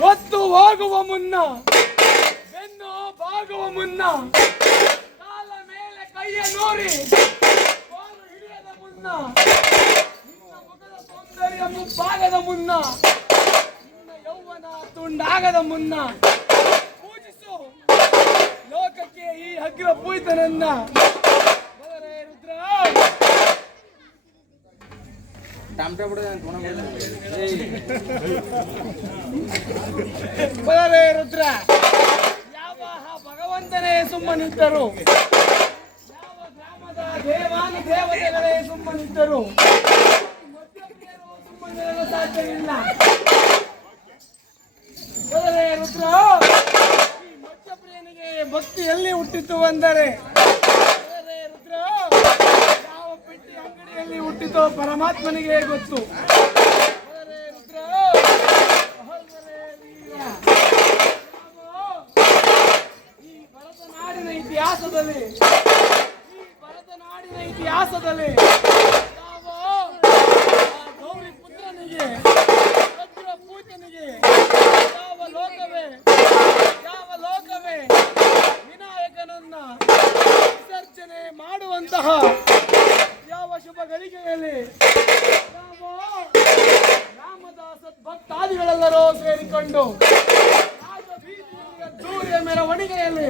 ಹೊತ್ತು ಹೋಗುವ ಮುನ್ನ, ಬೆನ್ನು ಬಾಗುವ ಮುನ್ನ, ಕಾಲ ಮೇಲೆ ಕೈಯ ನೋರಿ ಹಿಡಿಯದ ಮುನ್ನ, ನಿನ್ನ ಮುಖದ ಸೌಂದರ್ಯ ಮುಪ್ಪಾಗದ ಮುನ್ನ, ನಿನ್ನ ಯೌವನ ತುಂಡಾಗದ ಮುನ್ನ, ಪೂಜಿಸು. ಲೋಕಕ್ಕೆ ಈ ಅಗ್ರ ಪೂಜಿತನನ್ನ ಬದಲೇ ರುದ್ರ. ಯಾವ ಭಗವಂತನೇ ಸುಮ್ಮನಿದ್ದರು? ಯಾವ ಗ್ರಾಮದ ದೇವಾನು ದೇವತೆಗಳೇ ಸುಮ್ಮನಿದ್ದರು? ಸುಮ್ಮನಿರಲು ಸಾಧ್ಯವಿಲ್ಲ. ಬದಲೇ ರುದ್ರ. ಈ ಮಧ್ಯಪ್ರಿಯನಿಗೆ ಭಕ್ತಿ ಎಲ್ಲಿ ಹುಟ್ಟಿತು ಅಂದರೆ ಬದಲೇ ರುದ್ರ ಯಾವ ಪೆಟ್ಟಿ ಹುಟ್ಟಿತೋ ಪರಮಾತ್ಮನಿಗೆ ಗೊತ್ತು. ಈ ಭರತನಾಡಿನ ಇತಿಹಾಸದಲ್ಲಿ, ಈ ಭರತನಾಡಿನ ಇತಿಹಾಸದಲ್ಲಿ ಗೌರಿ ಪುತ್ರನಿಗೆ ಪೂಜನಿಗೆ, ಯಾವ ಲೋಕವೇ ಯಾವ ಲೋಕವೇ ವಿನಾಯಕನನ್ನ ವಿಸರ್ಜನೆ ಮಾಡುವಂತಹ ನಾವು ರಾಮದಾಸ ಭಕ್ತಾದಿಗಳೆಲ್ಲರೂ ಸೇರಿಕೊಂಡು ಮೆರವಣಿಗೆಯಲ್ಲಿ